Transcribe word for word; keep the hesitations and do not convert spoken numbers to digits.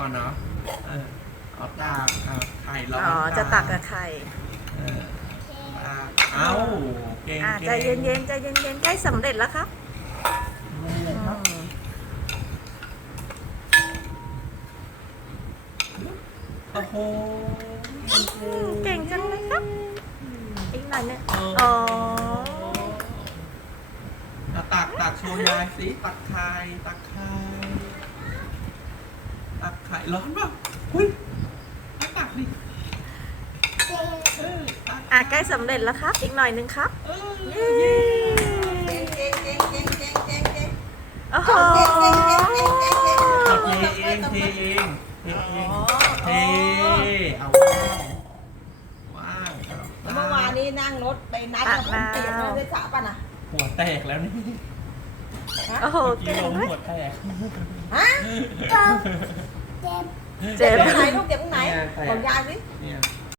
อนเนาะเออเอาตักเอาไข่ร้อนอ๋อจะตักกับไข่เออตักเอาเก่งอ่าเก่งใจเย็นๆใจเย็นๆใกล้สำเร็จแล้วครับนี่เลยครับอืมโอ้โหเก่งจังเลยครับ อีกหน่อยนึงอ๋อ๋อเอาตักตักโชว์ยายสิตักไข่ตักไข่ตักไข่ร้อนป่ะหุ้ยเอาตักดิเออตักอ่ะใกล้สำเร็จแล้วครับ อีกหน่อยนึงครับเออเย้เย้เก่งเก่งเก่งเก่งเก่งเก่งเก่งโอ้โหเอาเทเองเทเองเทเองเทเอาว่างว่างเมื่อวานนี้นั่งรถไปนัดกับคนเตียนเลยได้สาป่ะนะหัวแตกแล้วนี่ฮะโอ้โหเมื่อกี้เก่งลงไหมหัวแตกฮะเจ็บเจ็บตรงไหนลูกเจ็บตรงไหนเนี่ยแตกบอกยายสิเนี่ย